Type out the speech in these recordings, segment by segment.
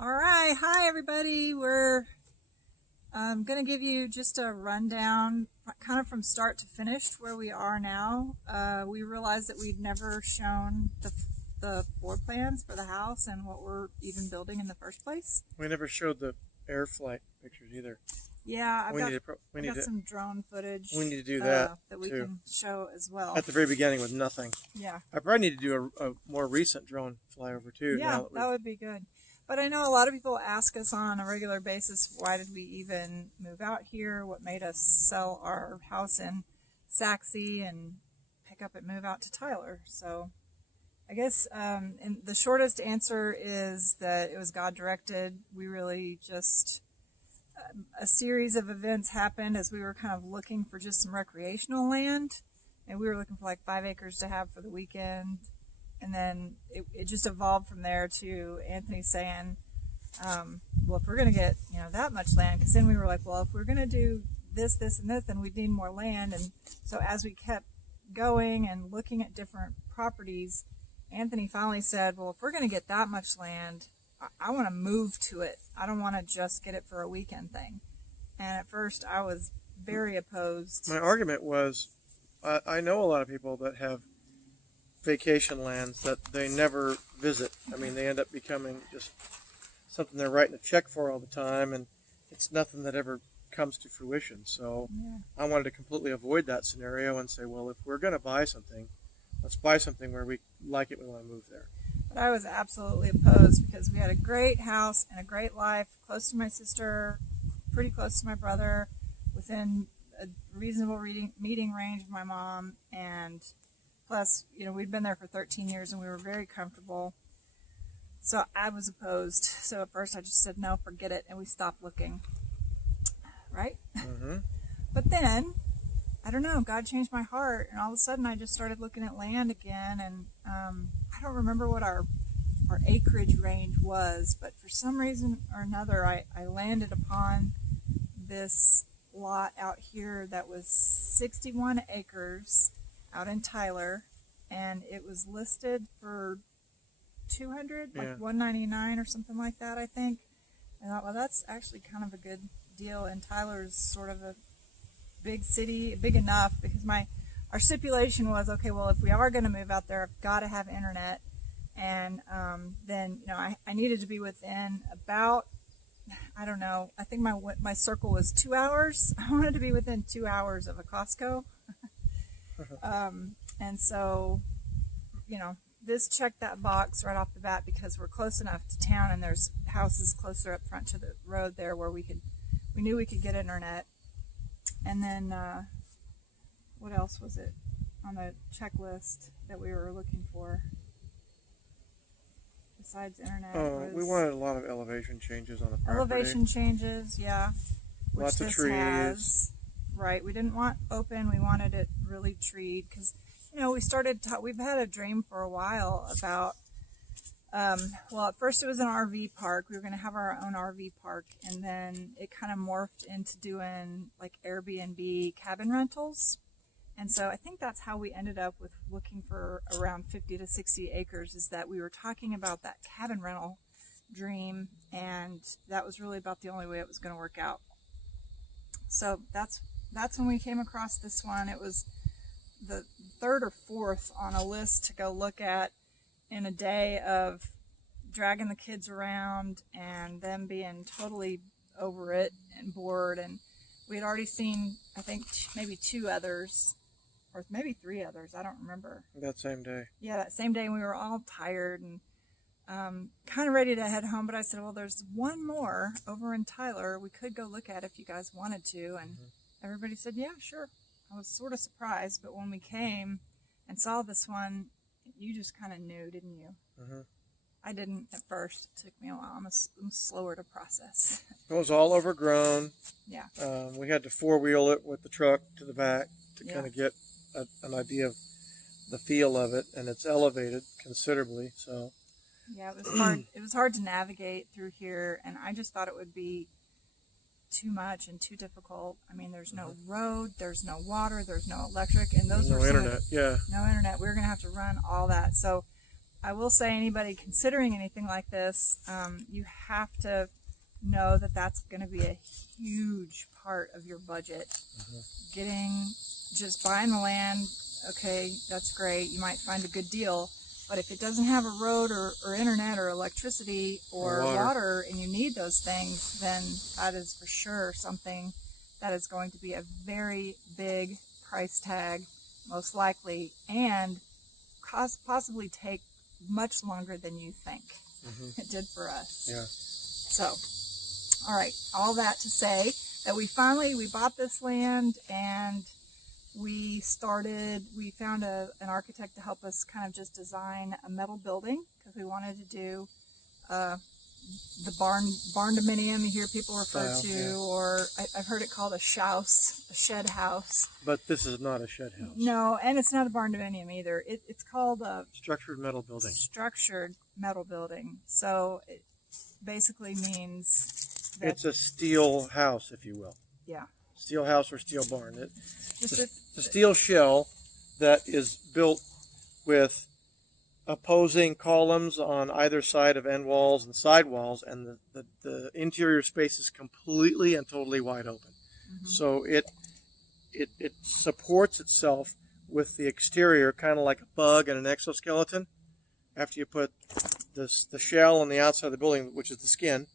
All right. Hi, everybody. We're going to give you just a rundown, kind of from start to finish, where we are now. We realized that we'd never shown the floor plans for the house and what we're even building in the first place. We never showed the air flight pictures either. Yeah, I've We need got some drone footage. We need to do that that we too. can show as well. At the very beginning with nothing. Yeah. I probably need to do a more recent drone flyover too. Yeah, that would be good. But I know a lot of people ask us on a regular basis, why did we even move out here? What made us sell our house in Saxe and pick up and move out to Tyler? So I guess and the shortest answer is that it was God directed. We really just, a series of events happened as we were kind of looking for just some recreational land. And we were looking for like 5 acres to have for the weekend. And then it just evolved from there to Anthony saying, well, if we're going to get, that much land, because then we were like, well, if we're going to do this, this, and this, then we need more land. And so as we kept going and looking at different properties, Anthony finally said, well, if we're going to get that much land, I want to move to it. I don't want to just get it for a weekend thing. And at first I was very opposed. My argument was, I know a lot of people that have vacation lands that they never visit. I mean, they end up becoming just something they're writing a check for all the time, and it's nothing that ever comes to fruition. So Yeah. I wanted to completely avoid that scenario and say, well, if we're going to buy something, let's buy something where we like it, we want to move there. But I was absolutely opposed because we had a great house and a great life, close to my sister, pretty close to my brother, within a reasonable meeting range of my mom, and plus, we'd been there for 13 years and we were very comfortable. So I was opposed. So at first I just said, no, forget it. And we stopped looking. Right? Mm-hmm. But then, I don't know, God changed my heart. And all of a sudden I just started looking at land again. And I don't remember what our acreage range was. But for some reason or another, I landed upon this lot out here that was 61 acres out in Tyler, and it was listed for 200, like 199 or something like that, I think. And I thought, well, that's actually kind of a good deal. And Tyler's sort of a big city, big enough, because our stipulation was, okay, well, if we are going to move out there, I've got to have internet, and then I needed to be within about, I don't know, I think my circle was 2 hours. I wanted to be within 2 hours of a Costco. And so, this checked that box right off the bat because we're close enough to town and there's houses closer up front to the road there where we knew we could get internet. And then, what else was it on the checklist that we were looking for besides internet? We wanted a lot of elevation changes on the property. Elevation changes, yeah. Lots of trees. Right, we didn't want open, we wanted it really treed, because, we've had a dream for a while about, well, at first it was an RV park. We were going to have our own RV park, and then it kind of morphed into doing, like, Airbnb cabin rentals. And so I think that's how we ended up with looking for around 50 to 60 acres, is that we were talking about that cabin rental dream, and that was really about the only way it was going to work out. So that's when we came across this one. It was the third or fourth on a list to go look at in a day of dragging the kids around and them being totally over it and bored. And we had already seen, I think, maybe 2 others, or maybe 3 others. I don't remember. That same day. Yeah, that same day. And we were all tired and kind of ready to head home. But I said, well, there's one more over in Tyler we could go look at if you guys wanted to. And everybody said, yeah, sure. I was sort of surprised, but when we came and saw this one, you just kind of knew, didn't you? Mm-hmm. I didn't at first. It took me a while. I'm slower to process. It was all overgrown. Yeah. We had to 4-wheel it with the truck to the back to kind of get an idea of the feel of it, and it's elevated considerably. So. Yeah, it was hard. It was hard to navigate through here, and I just thought it would be too much and too difficult. I mean, there's no road, there's no water, there's no electric, and those no were internet. no internet. We were going to have to run all that. So I will say anybody considering anything like this, you have to know that that's going to be a huge part of your budget. Just buying the land, okay, that's great. You might find a good deal. But if it doesn't have a road or internet or electricity or water and you need those things, then that is for sure something that is going to be a very big price tag, most likely, and possibly take much longer than you think. It did for us. Yeah. So, all right, all that to say that we bought this land and we found an architect to help us kind of just design a metal building because we wanted to do the barn-dominium you hear people refer to, or I've heard it called a shed house. But this is not a shed house. No, and it's not a barn-dominium either. It's called a structured metal building. Structured metal building. So it basically means that it's a steel house, if you will. Yeah. Steel house or steel barn. The steel shell that is built with opposing columns on either side of end walls and side walls, and the interior space is completely and totally wide open. So it supports itself with the exterior, kind of like a bug and an exoskeleton. After you put the shell on the outside of the building, which is the skin,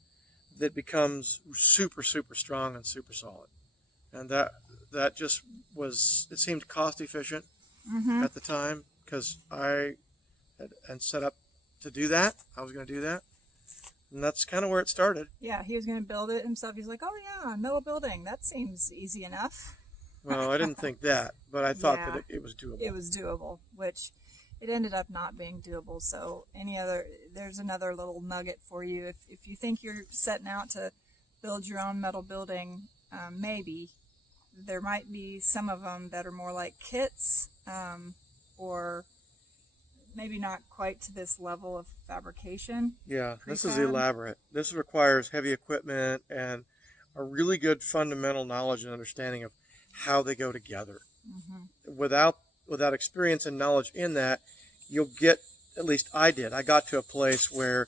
that becomes super, super strong and super solid. And that just was, it seemed cost efficient at the time, because I had set up to do that. I was going to do that. And that's kind of where it started. Yeah, he was going to build it himself. He's like, oh yeah, metal building. That seems easy enough. Well, I didn't think that, but I thought that it was doable. It was doable, which it ended up not being doable. So there's another little nugget for you. If you think you're setting out to build your own metal building, maybe. There might be some of them that are more like kits, or maybe not quite to this level of fabrication. Yeah, this is elaborate. This requires heavy equipment and a really good fundamental knowledge and understanding of how they go together. Without experience and knowledge in that, you'll get, at least I did, I got to a place where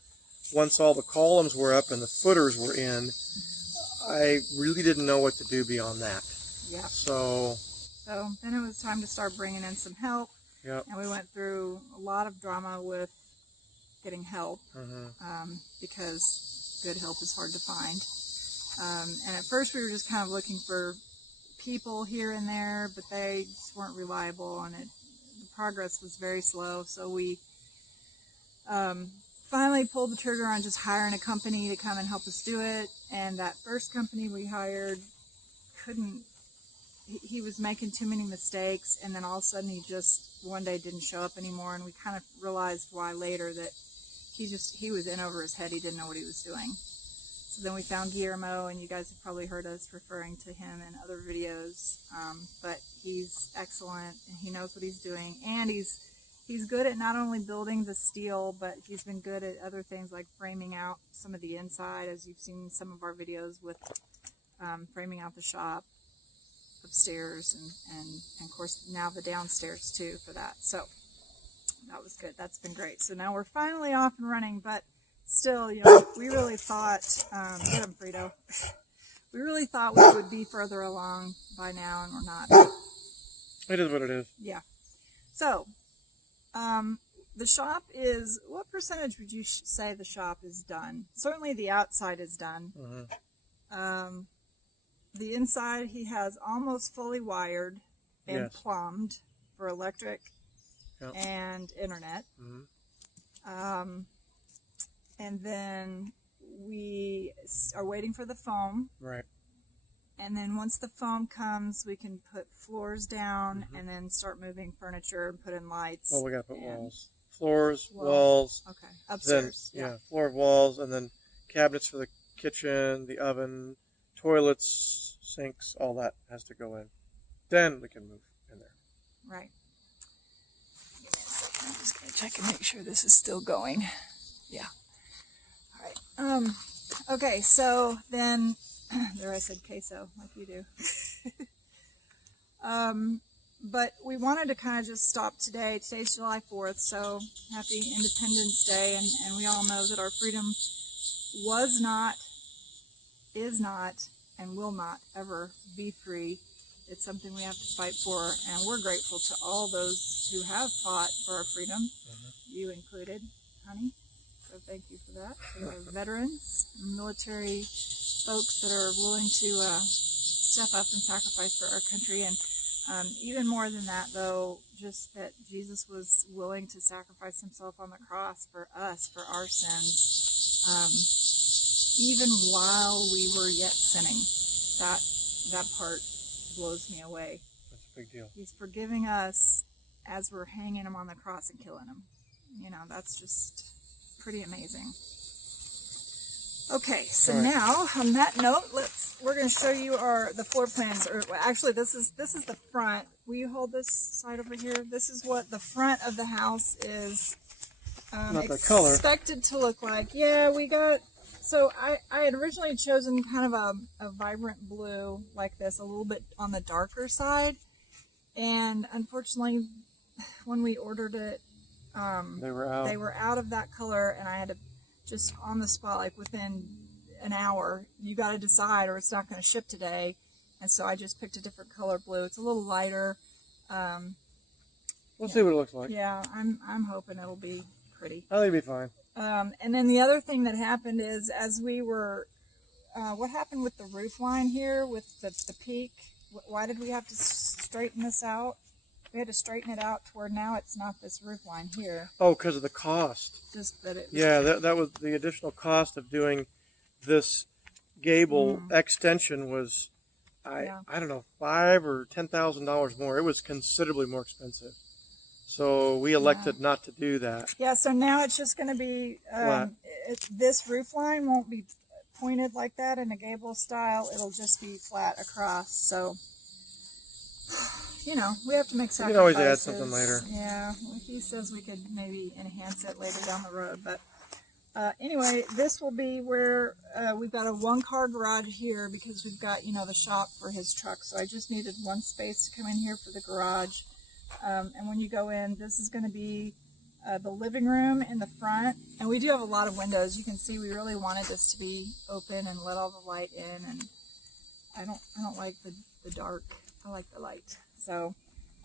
once all the columns were up and the footers were in, I really didn't know what to do beyond that. Yeah. So then it was time to start bringing in some help. Yep. And we went through a lot of drama with getting help, because good help is hard to find. And at first we were just kind of looking for people here and there, but they just weren't reliable, and the progress was very slow. So we finally pulled the trigger on just hiring a company to come and help us do it. And that first company we hired he was making too many mistakes, and then all of a sudden he just one day didn't show up anymore, and we kind of realized why later, that he was in over his head. He didn't know what he was doing. So then we found Guillermo, and you guys have probably heard us referring to him in other videos, but he's excellent, and he knows what he's doing, and he's good at not only building the steel, but he's been good at other things like framing out some of the inside, as you've seen some of our videos with framing out the shop upstairs, and of course now the downstairs too for that. So that was good. That's been great. So now we're finally off and running, but still, we really thought, get him, Frito. We really thought we would be further along by now, and we're not. It is what it is. Yeah. So, the shop is, what percentage would you say the shop is done? Certainly the outside is done. The inside he has almost fully wired and plumbed for electric and internet. And then we are waiting for the foam. Right. And then once the foam comes, we can put floors down and then start moving furniture and put in lights. Well, we got to put walls. Floors, walls. Okay. Upstairs. Then, floor, walls, and then cabinets for the kitchen, the oven, toilets, sinks, all that has to go in. Then we can move in there. Right. Give me a second. I'm just going to check and make sure this is still going. Yeah. All right. Okay, so then, there I said queso, like you do. but we wanted to kind of just stop today. Today's July 4th, so happy Independence Day, and we all know that our freedom was not, is not, and will not ever be free. It's something we have to fight for, and we're grateful to all those who have fought for our freedom, you included, honey. So thank you for that. For the veterans, military folks that are willing to step up and sacrifice for our country. And even more than that, though, just that Jesus was willing to sacrifice himself on the cross for us, for our sins, even while we were yet sinning. That part blows me away. That's a big deal. He's forgiving us as we're hanging him on the cross and killing him. You know, that's just pretty amazing. Okay, so now on that note, we're going to show you the floor plans. Or actually, this is the front. Will you hold this side over here? This is what the front of the house is expected to look like. Yeah, we got. So I had originally chosen kind of a vibrant blue like this, a little bit on the darker side, and unfortunately, when we ordered it, they were out of that color, and I had to just on the spot, like within an hour, you got to decide or it's not going to ship today. And so I just picked a different color blue. It's a little lighter. We'll see what it looks like. Yeah, I'm hoping it'll be pretty. I think it'll be fine. And then the other thing that happened is as we were, what happened with the roof line here with the peak? Why did we have to straighten this out? We had to straighten it out to where now it's not this roof line here. Oh, because of the cost. Just that it. Yeah, that was the additional cost of doing this gable extension was, I don't know, $5,000 or $10,000 more. It was considerably more expensive. So we elected not to do that. Yeah, so now it's just going to be, this roof line won't be pointed like that in a gable style. It'll just be flat across. So, you know, we have to make sacrifices. You can always add something later. Yeah, well, he says we could maybe enhance it later down the road. But anyway, this will be where we've got a one-car garage here because we've got, you know, the shop for his truck. So I just needed one space to come in here for the garage. And when you go in, this is going to be the living room in the front. And we do have a lot of windows. You can see we really wanted this to be open and let all the light in. And I don't like the dark. I like the light. So,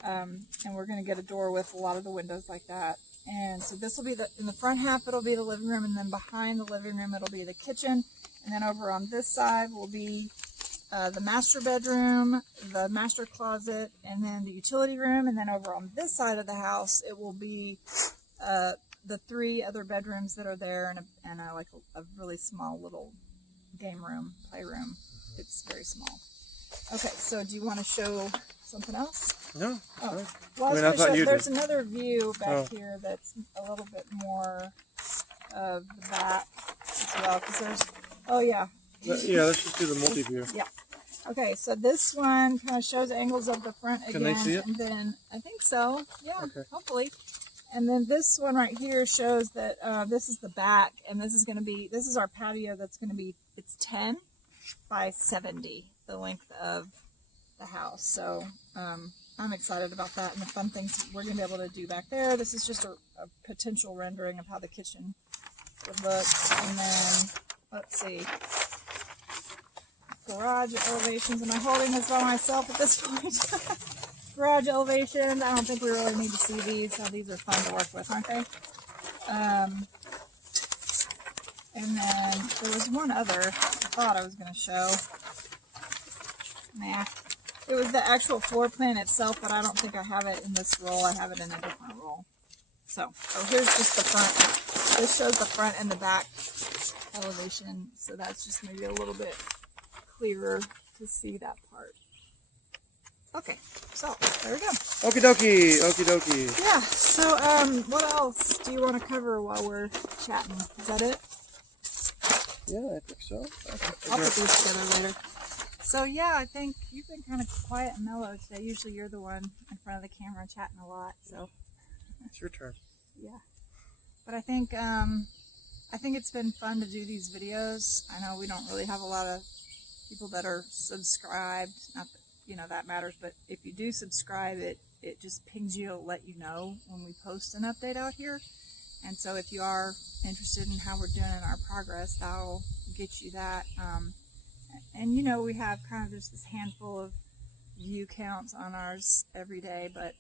and we're going to get a door with a lot of the windows like that. And so this will be in the front half, it'll be the living room. And then behind the living room, it'll be the kitchen. And then over on this side will be the master bedroom, the master closet, and then the utility room. And then over on this side of the house, it will be the 3 other bedrooms that are there and like a really small little game room, playroom. It's very small. Okay, so do you want to show something else? No. Oh. Well, I thought there's another view back here that's a little bit more of the back as well. Because there's, yeah, let's just do the multi-view. Yeah. Okay, so this one kind of shows angles of the front again. Can they see it? And then, I think so. Yeah, okay. Hopefully. And then this one right here shows that this is the back, and this is our patio that's going to be, it's 10 by 70, the length of the house. So I'm excited about that and the fun things we're going to be able to do back there. This is just a potential rendering of how the kitchen would look. And then, let's see, garage elevations. Am I holding this by myself at this point? Garage elevations. I don't think we really need to see these. So these are fun to work with, aren't they? And then there was one other I thought I was going to show. Nah. It was the actual floor plan itself, but I don't think I have it in this roll. I have it in a different roll. So here's just the front. This shows the front and the back elevation. So that's just maybe a little bit clearer to see that part. Okay, so there we go. Okie dokie, okie dokie. Yeah, so what else do you want to cover while we're chatting? Is that it? Yeah, I think so. Okay, I'll put these together later. So yeah, I think you've been kind of quiet and mellow today. Usually you're the one in front of the camera chatting a lot, so. It's your turn. Yeah. But I think it's been fun to do these videos. I know we don't really have a lot of people that are subscribed. Not that, that matters, but if you do subscribe, it it just pings you to let you know when we post an update out here. And so if you are interested in how we're doing in our progress, that'll get you that. And you know, we have kind of just this handful of view counts on ours every day, but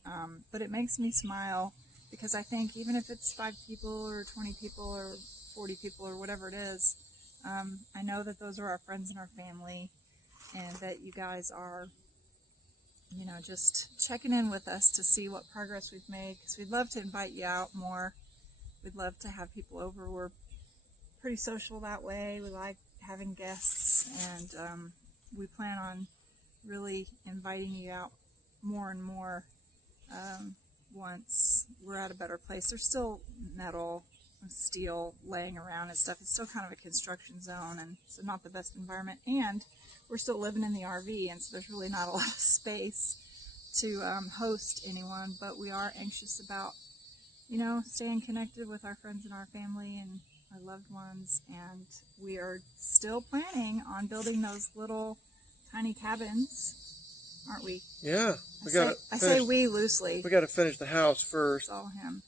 it makes me smile, because I think even if it's 5 people or 20 people or 40 people or whatever it is, I know that those are our friends and our family, and that you guys are, you know, just checking in with us to see what progress we've made, because we'd love to invite you out more. We'd love to have people over. We're pretty social that way. We like having guests, and we plan on really inviting you out more and more once we're at a better place. There's still metal and steel laying around and stuff. It's still kind of a construction zone, and so not the best environment. And we're still living in the RV, and so there's really not a lot of space to host anyone. But we are anxious about, you know, staying connected with our friends and our family and our loved ones. And we are still planning on building those little tiny cabins, aren't we? Yeah. I say we loosely. We got to finish the house first. It's all him.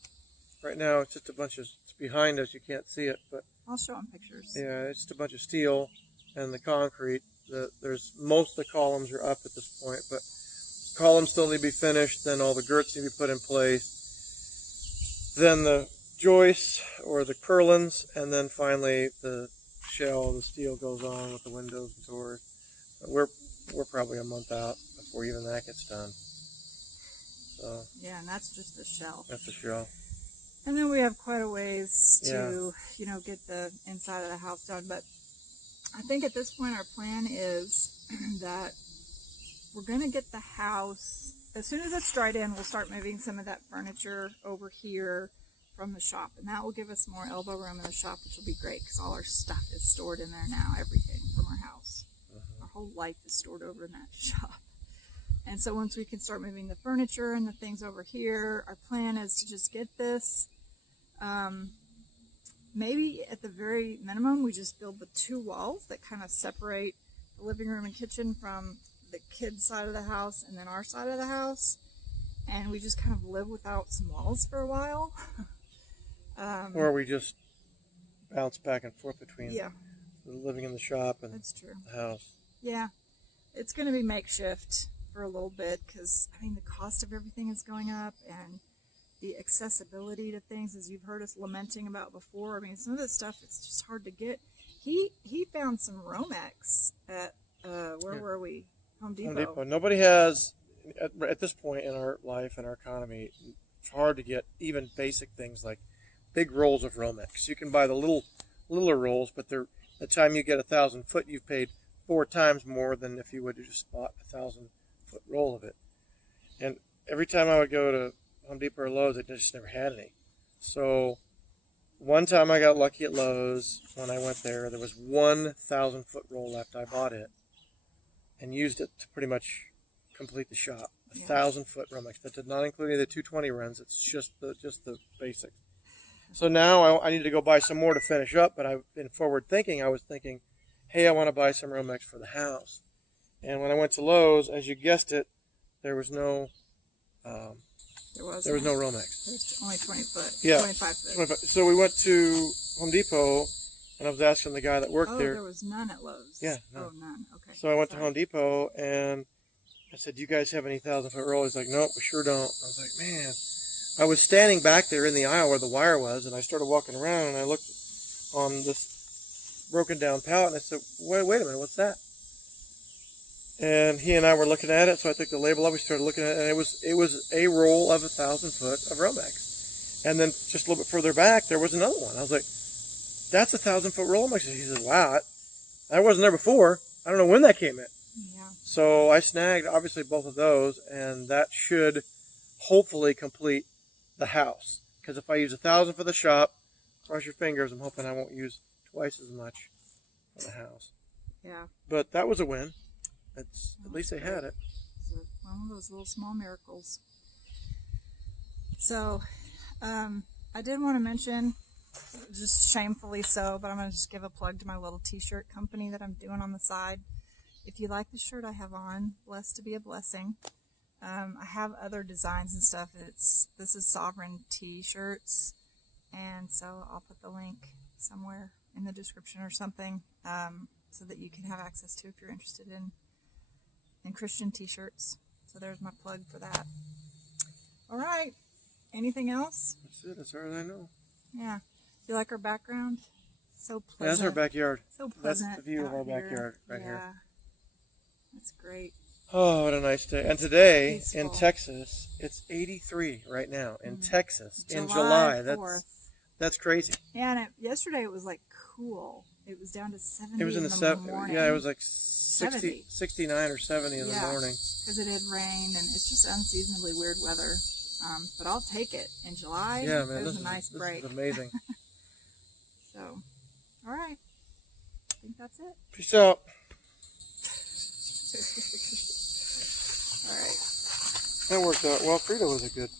Right now, it's just a bunch of, it's behind us. You can't see it, but I'll show him pictures. yeah, it's just a bunch of steel and the concrete. There's most of the columns are up at this point, but columns still need to be finished. Then all the girts need to be put in place. Then the joists or the purlins, and then finally the shell, the steel goes on with the windows and doors. We're probably a month out before even that gets done. So yeah, and that's just the shell. That's the shell. And then we have quite a ways to, Yeah. you know, get the inside of the house done. But I think at this point our plan is that we're going to get the house, as soon as it's dried in, we'll start moving some of that furniture over here from the shop. And that will give us more elbow room in the shop, which will be great, because all our stuff is stored in there now, everything from our house. Our whole life is stored over in that shop. And so once we can start moving the furniture and the things over here, our plan is to just get this. Maybe at the very minimum, we just build the 2 walls that kind of separate the living room and kitchen from the kids' side of the house and then our side of the house. And we just kind of live without some walls for a while. Or we just bounce back and forth between Yeah, living in the shop and that's true. the house. Yeah, it's going to be makeshift for a little bit, because I mean the cost of everything is going up, and the accessibility to things, as you've heard us lamenting about before. I mean, some of this stuff it's just hard to get. He found some Romex at where were we? Home Depot. Home Depot. Nobody has at this point in our life and our economy. It's hard to get even basic things like big rolls of Romex. You can buy the littler rolls, but the time you get 1,000 foot, you've paid 4 times more than if you would have just bought 1,000 foot roll of it. And every time I would go to Home Depot or Lowe's, I just never had any. So one time I got lucky at Lowe's when I went there. There was 1,000 foot roll left. I bought it and used it to pretty much complete the shop. 1,000 foot Romex. That did not include any of the 220 runs. It's just the basics. So now I need to go buy some more to finish up. But in forward thinking, I was thinking, hey, I want to buy some Romex for the house. And when I went to Lowe's, as you guessed it, there was no there was no Romex. There's only 20 foot. Yeah, 25 foot. 25. So we went to Home Depot, and I was asking the guy that worked there. Oh, there was none at Lowe's. Yeah, no. Oh, none. Okay. So I went to Home Depot, and I said, do you guys have any 1,000 foot roll? He's like, nope, we sure don't. I was like, man. I was standing back there in the aisle where the wire was, and I started walking around, and I looked on this broken down pallet, and I said, wait a minute, what's that? And he and I were looking at it, so I took the label up, we started looking at it, and it was a roll of 1,000 foot of Romex. And then just a little bit further back, there was another one. I was like, that's 1,000 foot roll of Romex. He says, wow, I wasn't there before. I don't know when that came in. Yeah. So I snagged, obviously, both of those, and that should hopefully complete the house. Because if I use 1,000 for the shop, cross your fingers, I'm hoping I won't use twice as much for the house. Yeah. But that was a win. At least they had it. It's one of those little small miracles. So, I did want to mention, just shamefully so, but I'm going to just give a plug to my little t-shirt company that I'm doing on the side. If you like the shirt I have on, blessed to be a blessing. I have other designs and stuff. This is Sovereign T-shirts, and so I'll put the link somewhere in the description or something, so that you can have access to if you're interested in Christian T-shirts. So there's my plug for that. All right. Anything else? That's it, as far as I know. Yeah. Do you like our background? So pleasant. Yeah, that's our backyard. So pleasant. That's the view of our out here. backyard right Yeah. here. That's great. Oh, what a nice day. And today Peaceful. in Texas, it's 83 right now in Texas in July July. 4th. That's crazy. Yeah, and yesterday it was like cool. It was down to 70 It was in the morning. yeah, it was like 60, 70. 69 or 70 in the morning. Because it had rained, and it's just unseasonably weird weather. But I'll take it. In July, Yeah, man, it was this a nice break. This is amazing. So, all right. I think that's it. Peace out. All right. That worked out. Well, Frito was a good